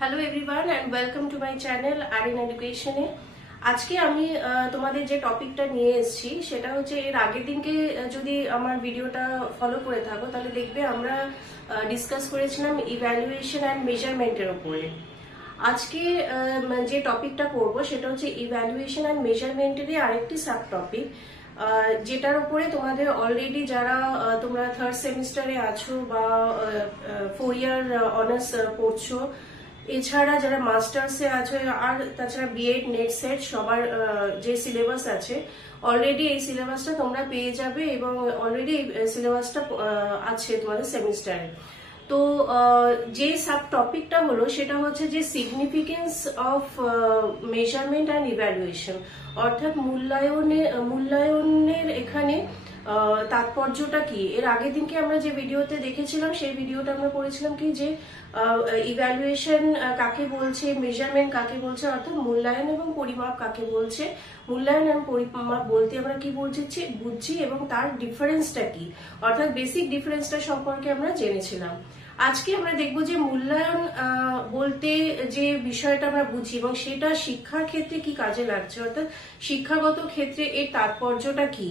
Hello everyone and welcome to my channel Arin এডুকেশনে। আজকে আমি তোমাদের যে টপিকটা নিয়ে এসেছি সেটা হচ্ছে, এর আগের দিনকে যদি আমার ভিডিওটা ফলো করে থাকো তাহলে দেখবে আমরা ডিসকাস করেছিলাম ইভ্যালুয়েশন অ্যান্ড মেজারমেন্টের উপরে। আজকে যে টপিকটা করব সেটা হচ্ছে ইভ্যালুয়েশন অ্যান্ড মেজারমেন্টেরই আরেকটি সাব টপিক, যেটার উপরে তোমাদের অলরেডি যারা তোমরা থার্ড সেমিস্টারে আছো বা 4 ইয়ার অনার্স পড়ছো, এছাড়া যারা মাস্টার্সে আছে আর তাছাড়া বিএড নেট সেট সবার যে সিলেবাস আছে অলরেডি এই সিলেবাসটা তোমরা পেয়ে যাবে এবং অলরেডি এই সিলেবাসটা আছে তোমাদের সেমিস্টারে। তো যে সাব টপিকটা হলো সেটা হচ্ছে যে significance of measurement and evaluation, অর্থাৎ মূল্যায়নের এখানে তাৎপর্যটা কি। এর আগের দিনকে আমরা যে ভিডিওতে দেখেছিলাম সেই ভিডিওটা আমরা করেছিলাম কি যে ইভ্যালুয়েশন কাকে বলছে, মেজারমেন্ট কাকে বলছে, অর্থাৎ মূল্যায়ন এবং পরিমাপ কাকে বলছে। মূল্যায়ন এবং পরিমাপ বলতে আমরা কি বুঝছি এবং তার ডিফারেন্সটা কি, অর্থাৎ বেসিক ডিফারেন্সটা সম্পর্কে আমরা জেনেছিলাম। আজকে আমরা দেখব যে মূল্যায়ন বলতে যে বিষয়টা আমরা বুঝি এবং সেটা শিক্ষার ক্ষেত্রে কি কাজে লাগছে, অর্থাৎ শিক্ষাগত ক্ষেত্রে এর তাৎপর্যটা কি,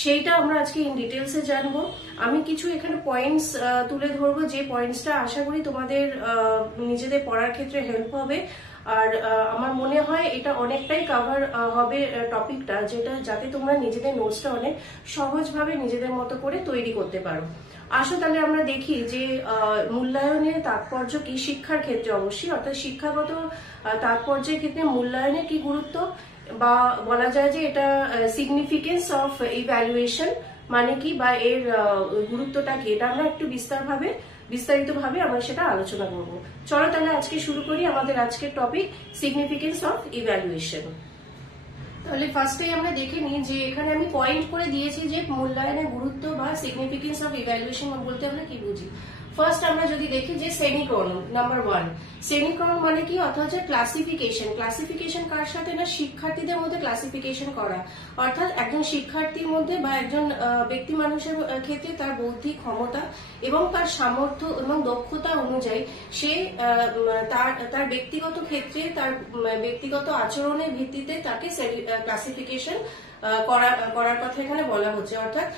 সেইটা আমরা আজকে ইন ডিটেলসে জানবো। আমি কিছু এখানে পয়েন্টস তুলে ধরবো, যে পয়েন্টসটা আশা করি তোমাদের নিজেদের পড়ার ক্ষেত্রে হেল্প হবে। আর আমার মনে হয় এটা অনেকটাই কভার হবে টপিকটা, যেটা যাতে তোমরা নিজেদের নোটসটা অনেক সহজভাবে নিজেদের মতো করে তৈরি করতে পারো। আসো তাহলে আমরা দেখি যে মূল্যায়নের তাৎপর্য কি শিক্ষার ক্ষেত্রে, অবশ্যই অর্থাৎ শিক্ষাগত তাৎপর্যের ক্ষেত্রে মূল্যায়নের কি গুরুত্ব, বা বলা যায় যে এটা সিগনিফিকেন্স অফ ইভ্যালুয়েশন মানে কি বা এর গুরুত্বটা কি, এটা আমরা একটু বিস্তারিতভাবে আমরা সেটা আলোচনা করব। চলো তাহলে আজকে শুরু করি আমাদের আজকের টপিক সিগনিফিকেন্স অফ ইভ্যালুয়েশন। তাহলে ফার্স্টেই আমরা দেখে নিই যে এখানে আমি পয়েন্ট করে দিয়েছি যে মূল্যায়নের গুরুত্ব বা সিগনিফিকেন্স অফ ইভ্যালুয়েশন বলতে আমরা কি বুঝি। ফার্স্ট আমরা যদি দেখি যে শ্রেণীকরণ, নাম্বার 1 শ্রেণীকরণ মানে কি, অর্থাৎ হচ্ছে ক্লাসিফিকেশন কার সাথে না, শিক্ষার্থীদের মধ্যে ক্লাসিফিকেশন করা, অর্থাৎ একজন শিক্ষার্থীর মধ্যে বা একজন ব্যক্তি মানুষের ক্ষেত্রে তার বৌদ্ধিক ক্ষমতা এবং তার সামর্থ্য এবং দক্ষতা অনুযায়ী সে তার ব্যক্তিগত ক্ষেত্রে তার ব্যক্তিগত আচরণের ভিত্তিতে তাকে ক্লাসিফিকেশন করার কথা এখানে বলা হচ্ছে, অর্থাৎ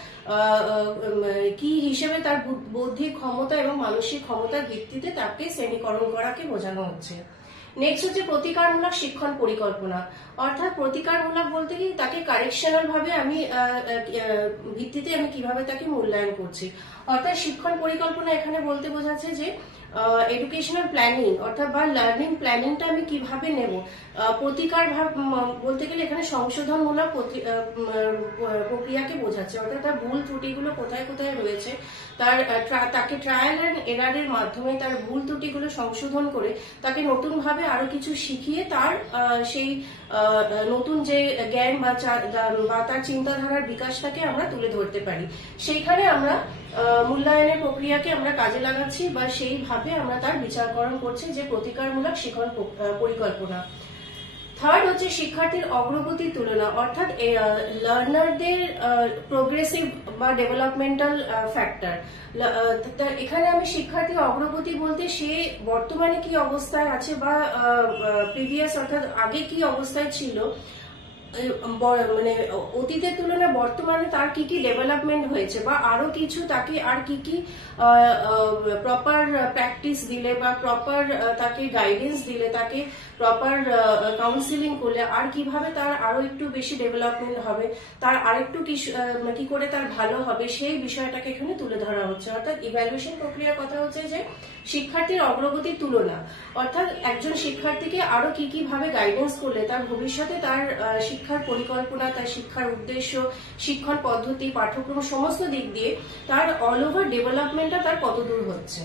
কি হিসেবে তার বৌদ্ধিক ক্ষমতা এবং মানসিক ক্ষমতার ভিত্তিতে তাকে শ্রেণীকরণ করাকে বোঝানো হচ্ছে। নেক্সট হচ্ছে প্রতিকারমূলক শিক্ষণ পরিকল্পনা, অর্থাৎ প্রতিকারমূলক বলতে কি তাকে কারেকশনাল ভাবে আমি ভিত্তিতে আমি কিভাবে তাকে মূল্যায়ন করছি, অর্থাৎ শিক্ষণ পরিকল্পনা এখানে বলতে বোঝাচ্ছে যে এডুকেশনাল প্ল্যানিং অর্থাৎ বা লার্নিং প্ল্যানিংটা আমি কিভাবে নেব। প্রতিকার বলতে গেলে এখানে সংশোধনমূলক প্রক্রিয়াকে বোঝাচ্ছে, অর্থাৎ তার ভুল ত্রুটিগুলো কোথায় কোথায় রয়েছে তাকে ট্রায়াল অ্যান্ড এরারের মাধ্যমে তার ভুল ত্রুটিগুলো সংশোধন করে তাকে নতুন ভাবে আরো কিছু শিখিয়ে তার সেই নতুন যে জ্ঞান বা তার চিন্তাধারার বিকাশটাকে আমরা তুলে ধরতে পারি। সেইখানে আমরা মূল্যায়নের প্রক্রিয়াকে আমরা কাজে লাগাচ্ছি বা সেইভাবে আমরা তার বিচারকরণ করছি, যে প্রতিকারমূলক শিক্ষণ পরিকল্পনা। থার্ড হচ্ছে শিক্ষার্থীর অগ্রগতির তুলনা, অর্থাৎ লার্নারদের প্রোগ্রেসিভ বা ডেভেলপমেন্টাল ফ্যাক্টর। এখানে আমি শিক্ষার্থীর অগ্রগতি বলতে সে বর্তমানে কি অবস্থায় আছে বা প্রিভিয়াস অর্থাৎ আগে কি অবস্থায় ছিল, মানে অতীতের তুলনায় বর্তমানে তার কি কি ডেভেলপমেন্ট হয়েছে বা আরো কিছু তাকে আর কি কি প্রপার প্র্যাকটিস দিলে বা প্রপার তাকে গাইডেন্স দিলে, তাকে প্রপার কাউন্সিলিং করলে আর কিভাবে তার আরো একটু বেশি ডেভেলপমেন্ট হবে, তার আরেকটু কি করে তার ভালো হবে, সেই বিষয়টাকে এখানে তুলে ধরা হচ্ছে। অর্থাৎ ইভ্যালুয়েশন প্রক্রিয়ার কথা হচ্ছে যে শিক্ষার্থীর অগ্রগতির তুলনা, অর্থাৎ একজন শিক্ষার্থীকে আরো কি কি ভাবে গাইডেন্স করলে তার ভবিষ্যতে তার শিক্ষার পরিকল্পনা, তার শিক্ষার উদ্দেশ্য, শিক্ষণ পদ্ধতি, পাঠ্যক্রম সমস্ত দিক দিয়ে তার অল ওভার ডেভেলপমেন্টটা তার কতদূর হচ্ছে।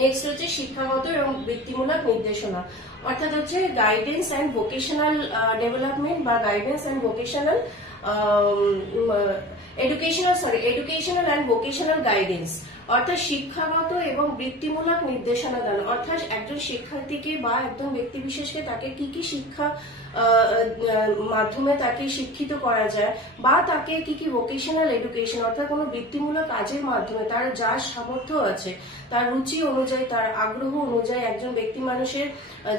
নেক্সট হচ্ছে শিক্ষাগত এবং বৃত্তিমূলক নির্দেশনা, অর্থাৎ হচ্ছে গাইডেন্স অ্যান্ড ভোকেশনাল ডেভেলপমেন্ট বা guidance and vocational educational and vocational guidance, অর্থাৎ শিক্ষাগত এবং বৃত্তিমূলক নির্দেশনা দান, অর্থাৎ একজন শিক্ষার্থীকে বা একজন ব্যক্তি বিশেষকে তাকে কি কি শিক্ষা মাধ্যমে তাকে শিক্ষিত করা যায়, বা তাকে কি কি ভোকেশনাল এডুকেশন অর্থাৎ কোনো বৃত্তিমূলক কাজের মাধ্যমে তার যা সামর্থ্য আছে, তার রুচি অনুযায়ী, তার আগ্রহ অনুযায়ী একজন ব্যক্তি মানুষের,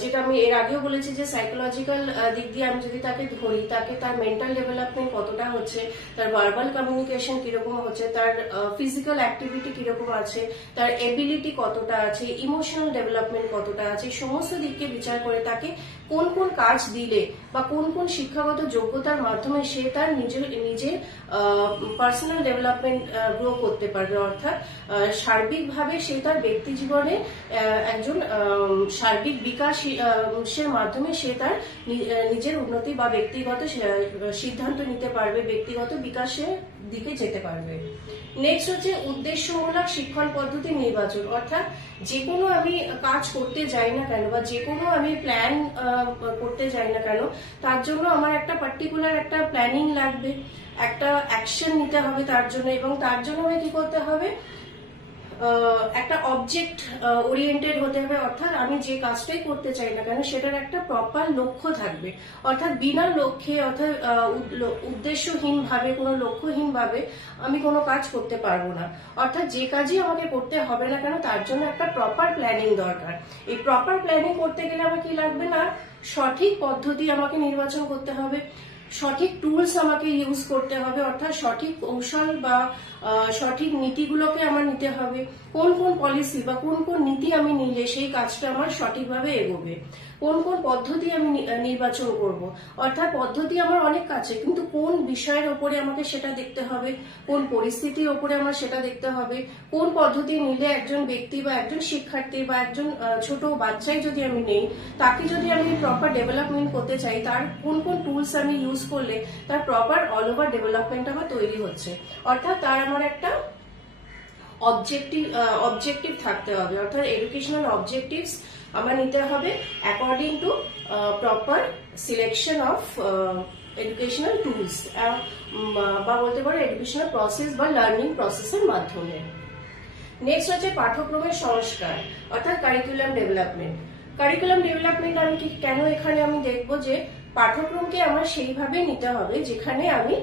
যেটা আমি এর আগেও বলেছি যে সাইকোলজিক্যাল দিক দিয়ে আমি যদি তাকে ধরি, তাকে তার মেন্টাল ডেভেলপমেন্ট কতটা হচ্ছে, তার ভার্বাল কমিউনিকেশন কিরকম হচ্ছে, তার ফিজিক্যাল অ্যাক্টিভিটি কিরকম আছে, তার এবিলিটি কতটা আছে, ইমোশনাল ডেভেলপমেন্ট কতটা আছে, সমস্ত দিককে বিচার করে তাকে কোন কোন কাজ দিলে বা কোন কোন শিক্ষাগত যোগ্যতার মাধ্যমে সে তার নিজের পার্সোনাল ডেভেলপমেন্ট গ্রো করতে পারবে, অর্থাৎ সার্বিকভাবে সে তার ব্যক্তি জীবনে একজন সার্বিক বিকাশের মাধ্যমে সে তার নিজের উন্নতি বা ব্যক্তিগত সিদ্ধান্ত নিতে পারবে, ব্যক্তিগত বিকাশের দিকে যেতে পারবে। নেক্সট হচ্ছে উদ্দেশ্যমূলক শিক্ষণ পদ্ধতি নির্বাচন, অর্থাৎ যে কোনো আমি কাজ করতে যাই না কেন বা যে কোনো আমি প্ল্যান করতে যাই না কেন, তার জন্য আমার একটা পার্টিকুলার একটা প্ল্যানিং লাগবে, একটা অ্যাকশন নিতে হবে তার জন্য, এবং তার জন্য আমি কি করতে হবে, একটা অবজেক্ট ওরিয়েন্টেড হতে হবে, অর্থাৎ আমি যে কাজটাই করতে চাই না কেন সেটার একটা প্রপার লক্ষ্য থাকবে, অর্থাৎ বিনা লক্ষ্যে অর্থাৎ উদ্দেশ্যহীন ভাবে, কোনো লক্ষ্যহীন ভাবে আমি কোনো কাজ করতে পারবো না। অর্থাৎ যে কাজই আমাকে করতে হবে না কেন তার জন্য একটা প্রপার প্ল্যানিং দরকার। এই প্রপার প্ল্যানিং করতে গেলে আমার কি লাগবে না, সঠিক পদ্ধতি আমাকে নির্বাচন করতে হবে, সঠিক টুলস আমাকে ইউজ করতে হবে, অর্থাৎ সঠিক কৌশল বা সঠিক নীতিগুলোকে আমার নিতে হবে, কোন কোন পলিসি বা কোন কোন নীতি আমি নিলে সেই কাজটা আমার সঠিকভাবে এগোবে, কোন কোন পদ্ধতি আমি নির্বাচন করব, অর্থাৎ পদ্ধতি আমার অনেক কাছে, কিন্তু কোন বিষয়ের ওপরে আমাকে সেটা দেখতে হবে, কোন পরিস্থিতির ওপরে আমার সেটা দেখতে হবে, কোন পদ্ধতি নিলে একজন ব্যক্তি বা একজন শিক্ষার্থী বা একজন ছোট বাচ্চাই যদি আমি নেই, তাকে যদি আমি প্রপার ডেভেলপমেন্ট করতে চাই, তার কোন কোন টুলস আমি ইউজ করলে তার প্রপার অল ওভার ডেভেলপমেন্ট আমার তৈরি হচ্ছে, অর্থাৎ তার আমার একটা অবজেক্টিভ থাকতে হবে, অর্থাৎ এডুকেশনাল অবজেক্টিভস আমার নিতে হবে according to proper selection of educational tools, বা বলতে পারো এডুকেশনাল প্রসেস বা লার্নিং প্রসেসের মাধ্যমে। নেক্সট হচ্ছে পাঠ্যক্রমের সংস্কার, অর্থাৎ কারিকুলাম ডেভেলপমেন্ট। কারিকুলাম ডেভেলপমেন্ট আমি কেন এখানে আমি দেখবো যে পাঠ্যক্রমকে আমার সেইভাবে নিতে হবে যেখানে আমি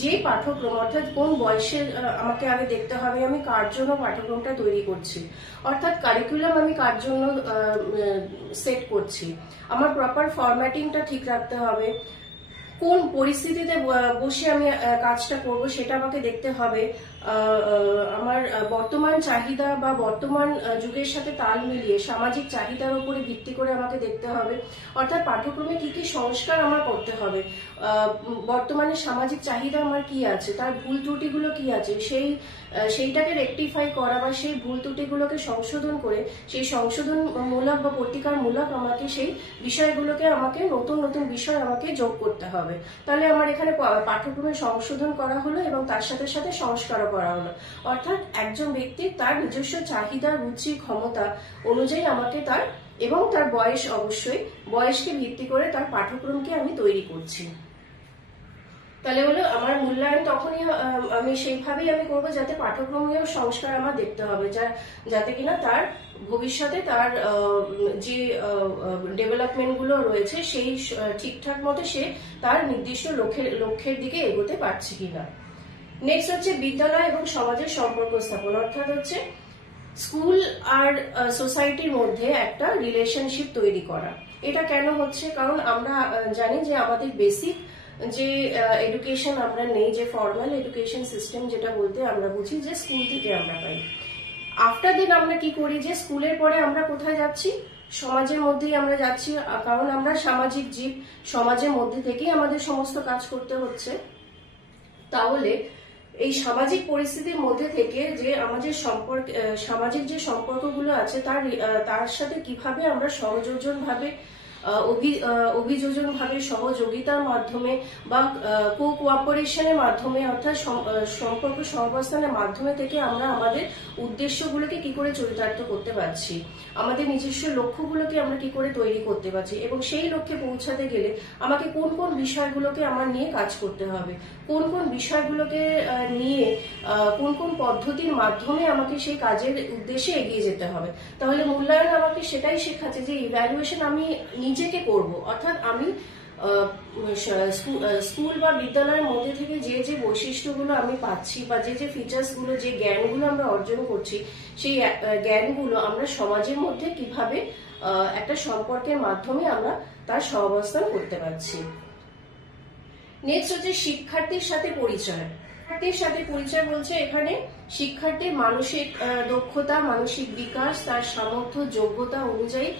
যে পাঠ্যক্রম অর্থাৎ কোন বয়সের আমাকে আগে দেখতে হবে আমি কার জন্য পাঠ্যক্রমটা তৈরি করছি, অর্থাৎ কারিকুলাম আমি কার জন্য সেট করছি, আমার প্রপার ফরম্যাটিংটা ঠিক রাখতে হবে, কোন পরিস্থিতিতে বসে আমি কাজটা করব সেটা আমাকে দেখতে হবে, আমার বর্তমান চাহিদা বা বর্তমান যুগের সাথে তাল মিলিয়ে সামাজিক চাহিদার উপরে ভিত্তি করে আমাকে দেখতে হবে, অর্থাৎ পাঠ্যক্রমে কি কি সংস্কার আমার করতে হবে, বর্তমানে সামাজিক চাহিদা আমার কি আছে, তার ভুল ত্রুটিগুলো কি আছে, সেইটাকে রেকটিফাই করা বা সেই ভুল ত্রুটিগুলোকে সংশোধন করে সেই সংশোধনমূলক বা প্রতিকারমূলক আমাকে সেই বিষয়গুলোকে আমাকে নতুন নতুন বিষয় আমাকে যোগ করতে হবে, তাহলে আমার এখানে পাঠ্যক্রমে সংশোধন করা হলো এবং তার সাথে সাথে সংস্কারও করা হলো, অর্থাৎ একজন ব্যক্তি তার নিজস্ব চাহিদা, রুচি, ক্ষমতা অনুযায়ী আমাকে তার এবং তার বয়স, অবশ্যই বয়সকে ভিত্তি করে তার পাঠ্যক্রমকে আমি তৈরি করছি। তাহলে হলো আমার মূল্যায়ন তখনই আমি সেইভাবেই আমি করবো যাতে পাঠ্যক্রমেও সংস্কার আমার দেখতে হবে, যাতে কিনা তার ভবিষ্যতে তার যে ডেভেলপমেন্ট গুলো রয়েছে সেই ঠিকঠাক মতো সে তার নির্দিষ্ট লক্ষ্যের দিকে এগোতে পারছে কিনা। নেক্সট হচ্ছে বিদ্যালয় এবং সমাজের সম্পর্ক স্থাপন, অর্থাৎ হচ্ছে স্কুল আর সোসাইটির মধ্যে একটা রিলেশনশিপ তৈরি করা। এটা কেন হচ্ছে, কারণ আমরা জানি যে আমাদের বেসিক যে এডুকেশন আমরা নেই, যে ফর্মাল এডুকেশন সিস্টেম যেটা বলতে আমরা বুঝি যে স্কুল থেকে আমরা পাই। আফটার দেন আমরা কি করি যে স্কুলের পরে আমরা কোথায় যাচ্ছি, সমাজের মধ্যেই আমরা যাচ্ছি, কারণ আমরা সামাজিক জীব, সমাজের মধ্যে থেকেই আমাদের সমস্ত কাজ করতে হচ্ছে। তাহলে এই সামাজিক পরিস্থিতির মধ্যে থেকে যে আমাদের সামাজিক যে সম্পর্কগুলো আছে তার সাথে কিভাবে আমরা সংযোজন ভাবে অভিযোজন ভাবে সহযোগিতার মাধ্যমে বা কোঅপারেশনের মাধ্যমে অর্থাৎ সম্পর্ক সহাবস্থানের মাধ্যমে থেকে আমরা আমাদের উদ্দেশ্যগুলোকে কি করে চরিতার্থ করতে পারছি, আমাদের নিজস্ব লক্ষ্যগুলোকে আমরা কি করে তৈরি করতে পারছি, এবং সেই লক্ষ্যে পৌঁছাতে গেলে আমাকে কোন কোন বিষয়গুলোকে আমার নিয়ে কাজ করতে হবে, কোন কোন বিষয়গুলোকে নিয়ে কোন কোন পদ্ধতির মাধ্যমে আমাকে সেই কাজের উদ্দেশ্যে এগিয়ে যেতে হবে। তাহলে মূল্যায়ন আমাকে সেটাই শেখাচ্ছে যে ইভ্যালুয়েশন আমি নিজেকে করব, অর্থাৎ আমি স্কুল বা বিদ্যালয়ের মধ্যে থেকে যে যে বৈশিষ্ট্যগুলো আমি পাচ্ছি বা যে যে ফিচার্সগুলো, যে জ্ঞানগুলো আমরা অর্জন করছি, সেই জ্ঞানগুলো আমরা সমাজের মধ্যে কিভাবে একটা সম্পর্কের মাধ্যমে আমরা তার সহাবস্থান করতে পারছি। নেক্সট হচ্ছে শিক্ষার্থীর সাথে পরিচয়। শিক্ষার্থীর সাথে পরিচয় বলছে এখানে শিক্ষার্থীর মানসিক দক্ষতা, মানসিক বিকাশ, তার সামর্থ্য যোগ্যতা অনুযায়ী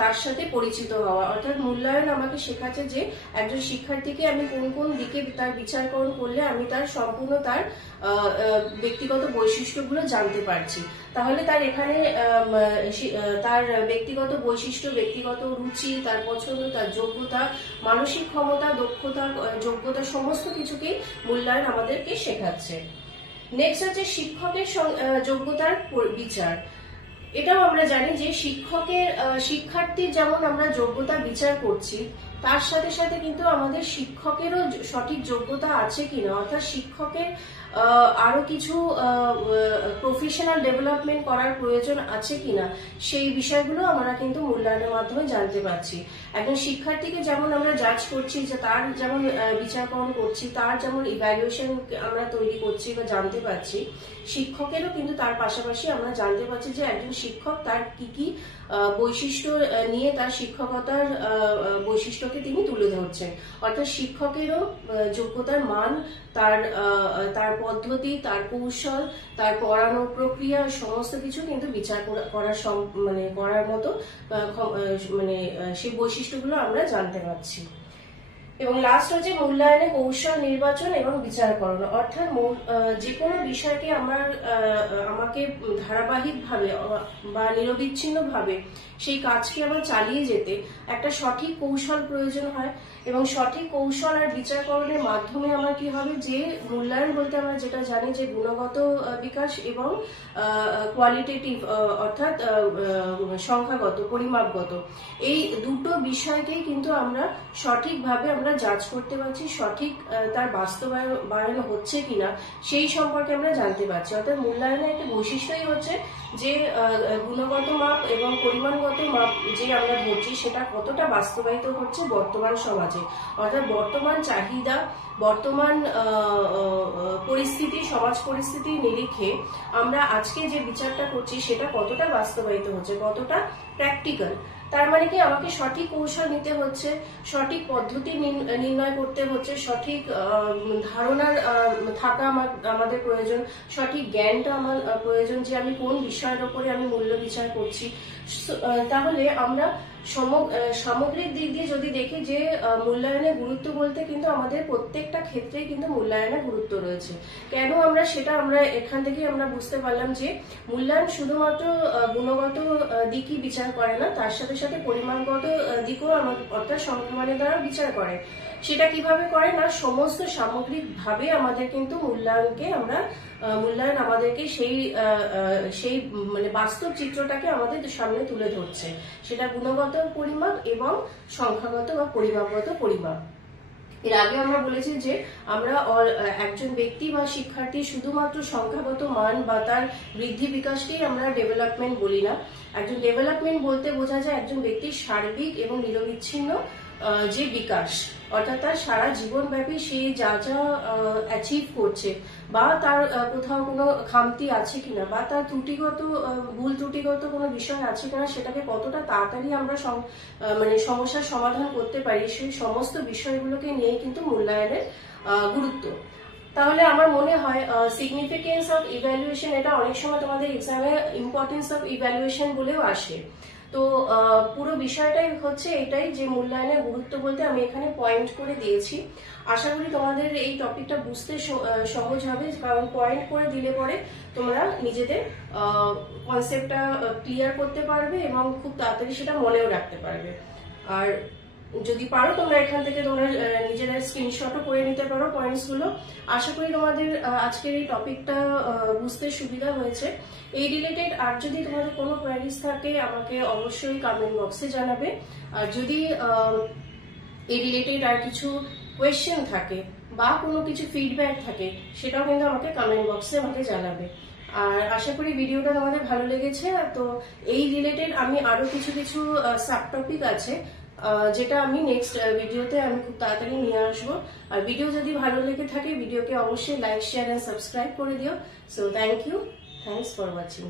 তার সাথে পরিচিত হওয়া। অর্থাৎ মূল্যায়ন আমাকে শেখাচ্ছে যে একজন শিক্ষার্থীকে আমি কোন কোন দিকে তার বিচারকরণ করলে আমি তার সম্পূর্ণ তার ব্যক্তিগত বৈশিষ্ট্যগুলো জানতে পারছি। তাহলে তার এখানে তার ব্যক্তিগত বৈশিষ্ট্য, ব্যক্তিগত রুচি, তার পছন্দ, তার যোগ্যতা, মানসিক ক্ষমতা, দক্ষতা, যোগ্যতা সমস্ত কিছুকেই মূল্যায়ন আমাদেরকে শেখাচ্ছে। নেক্সট হচ্ছে শিক্ষকের যোগ্যতার বিচার। এটাও আমরা জানি যে শিক্ষার্থীর যেমন আমরা যোগ্যতা বিচার করছি, তার সাথে সাথে কিন্তু আমাদের শিক্ষকেরও সঠিক যোগ্যতা আছে কিনা, অর্থাৎ শিক্ষকের আরো কিছু প্রফেশনাল ডেভেলপমেন্ট করার প্রয়োজন আছে কিনা, সেই বিষয়গুলো আমরা কিন্তু মূল্যায়নের মাধ্যমে জানতে পারছি। একজন শিক্ষার্থীকে যেমন আমরা জাজ করছি, যে তার যেমন বিচারকরণ করছি, তার যেমন ইভ্যালুয়েশন আমরা তৈরি করছি বা জানতে পারছি, শিক্ষকেরও কিন্তু তার পাশাপাশি আমরা জানতে পারছি যে একজন শিক্ষক তার কি কি বৈশিষ্ট্য নিয়ে তার শিক্ষকতার বৈশিষ্ট্যকে তিনি তুলে ধরছেন। অর্থাৎ শিক্ষকেরও যোগ্যতার মান, তার পদ্ধতি, তার কৌশল, তার পড়ানোর প্রক্রিয়া সমস্ত কিছু কিন্তু বিচার করার মতো সেই বৈশিষ্ট্যগুলো আমরা জানতে পারছি। এবং লাস্ট হচ্ছে মূল্যায়নে কৌশল নির্বাচন এবং বিচারকরণ। অর্থাৎ যে কোনো বিষয়কে আমাকে ধারাবাহিকভাবে বা নিরবিচ্ছিন্নভাবে সেই কাজকে আমার চালিয়ে যেতে একটা সঠিক কৌশল প্রয়োজন হয়, এবং সঠিক কৌশল আর বিচারকরণের মাধ্যমে আমার কি হবে, যে মূল্যায়ন বলতে আমরা যেটা জানি যে গুণগত বিকাশ এবং কোয়ালিটেটিভ অর্থাৎ সংখ্যাগত, পরিমাপগত, এই দুটো বিষয়কেই কিন্তু আমরা সঠিকভাবে আমরা জাজ করতে পারছি, সঠিক তার বাস্তবায়ন হচ্ছে কিনা সেই সম্পর্কে আমরা জানতে পারছি। অর্থাৎ মূল্যায়নের একটা বৈশিষ্ট্যই হচ্ছে যে গুণগত মাপ এবং পরিমাণগত মাপ যে আমরা ধরছি সেটা কতটা বাস্তবায়িত হচ্ছে বর্তমান সমাজে। অর্থাৎ বর্তমান চাহিদা, বর্তমান পরিস্থিতি, সমাজ পরিস্থিতির নিরিখে আমরা আজকে যে বিচারটা করছি সেটা কতটা বাস্তবায়িত হচ্ছে, কতটা প্র্যাকটিক্যাল। তার মানে কি আমাকে সঠিক কৌশল নিতে হচ্ছে, সঠিক পদ্ধতি নির্ণয় করতে হচ্ছে, সঠিক ধারণার থাকা আমাদের প্রয়োজন, সঠিক জ্ঞানটা আমার প্রয়োজন যে আমি কোন বিষয়ের উপরে আমি মূল্য বিচার করছি। তাহলে আমরা সামগ্রিক দিক দিয়ে যদি দেখি যে মূল্যায়নের গুরুত্ব বলতে কিন্তু আমাদের প্রত্যেকটা ক্ষেত্রেই কিন্তু মূল্যায়নের গুরুত্ব রয়েছে। কেন আমরা এখান থেকে আমরা বুঝতে পারলাম যে মূল্যায়ন শুধুমাত্র গুণগত দিকই বিচার করে না, তার সাথে সাথে পরিমাণগত দিকও অর্থাৎ সংখ্যামানের দ্বারা বিচার করে। সেটা কিভাবে করে না, সমস্ত সামগ্রিক ভাবে আমাদের কিন্তু মূল্যায়ন আমাদেরকে সেই বাস্তব চিত্রটাকে আমাদের সামনে তুলে ধরছে, সেটা গুণগত পরিমাপ এবং সংখ্যাগত বা পরিমাপগত পরিমাপ। এর আগে আমরা বলেছি যে আমরা একজন ব্যক্তি বা শিক্ষার্থী শুধুমাত্র সংখ্যাগত মান বা তার বৃদ্ধি বিকাশকেই আমরা ডেভেলপমেন্ট বলি না। একজন ডেভেলপমেন্ট বলতে বোঝা যায় একজন ব্যক্তির সার্বিক এবং নিরবিচ্ছিন্ন যে বিকাশ, অর্থাৎ তার সারা জীবনব্যাপী সে যা যা অ্যাচিভ করছে, বা তার কোথাও কোনো খামতি আছে কিনা, বা তার ভুল ত্রুটিগত কোনো বিষয় আছে কিনা, সেটাকে কতটা তাড়াতাড়ি আমরা সমস্যার সমাধান করতে পারি, সেই সমস্ত বিষয়গুলোকে নিয়ে কিন্তু মূল্যায়নের গুরুত্ব। তাহলে আমার মনে হয় সিগনিফিকেন্স অফ ইভ্যালুয়েশন, এটা অনেক সময় তোমাদের এক্সামে ইম্পর্টেন্স অফ ইভ্যালুয়েশন বলেও আসে। তো পুরো বিষয়টাই হচ্ছে এটাই যে মূল্যায়নের গুরুত্ব বলতে আমি এখানে পয়েন্ট করে দিয়েছি। আশা করি তোমাদের এই টপিকটা বুঝতে সহজ হবে, কারণ পয়েন্ট করে দিলে পরে তোমরা নিজেদের কনসেপ্টটা ক্লিয়ার করতে পারবে এবং খুব তাড়াতাড়ি সেটা মনেও রাখতে পারবে। আর যদি পারো তোমরা এখান থেকে তোমরা নিজেরা স্ক্রিনশটও করে নিতে পারো পয়েন্টস গুলো। আশা করি তোমাদের আজকের এই টপিকটা বুঝতে সুবিধা হয়েছে। এই রিলেটেড আর যদি তোমাদের কোনো কোয়ারিজ থাকে আমাকে অবশ্যই কমেন্ট বক্সে জানাবে। আর যদি এই রিলেটেড আর কিছু কোয়েশ্চেন থাকে বা কোনো কিছু ফিডব্যাক থাকে সেটাও কিন্তু আমাকে কমেন্ট বক্সে আমাকে জানাবে। আর আশা করি ভিডিওটা তোমাদের ভালো লেগেছে। তো এই রিলেটেড আমি আরো কিছু কিছু সাব টপিক আছে যেটা আমি নেক্সট ভিডিওতে আমি খুব তাড়াতাড়ি নিয়ে আসবো। আর ভিডিও যদি ভালো লেগে থাকে ভিডিওকে অবশ্যই লাইক শেয়ার এন্ড সাবস্ক্রাইব করে দিও। So thank you, thanks for watching.